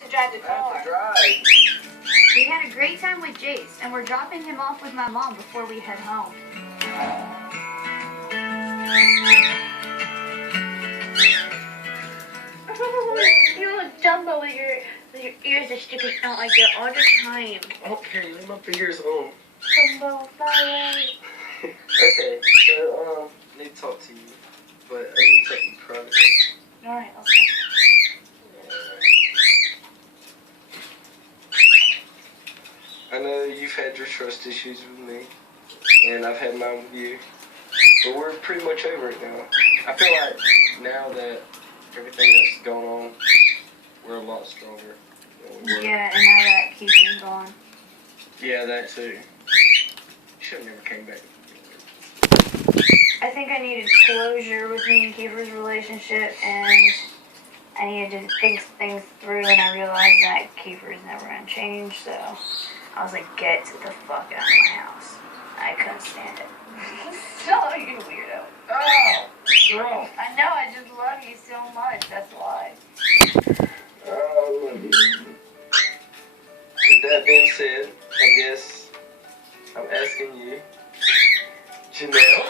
To drive the car. We had a great time with Jace, and we're dropping him off with my mom before we head home. You look Dumbo with your ears are sticking out like that all the time. Okay, leave my fingers alone. Dumbo, bye. Okay, so, I need to talk to you, but I need to talk to you privately. Alright, I'll stop. I know you've had your trust issues with me, and I've had mine with you, but we're pretty much over it now. I feel like now that everything that's going on, we're a lot stronger than we were. Yeah, and now that Keeper's gone. Yeah, that too. You should have never came back. I think I needed closure with me and Keeper's relationship, and I needed to think things through, and I realized that Keeper's never gonna change, so I was like, get the fuck out of my house. I couldn't stand it. So, you weirdo. Oh! No! I know, I just love you so much, that's why. Oh, I love you. With that being said, I guess I'm asking you, Janelle?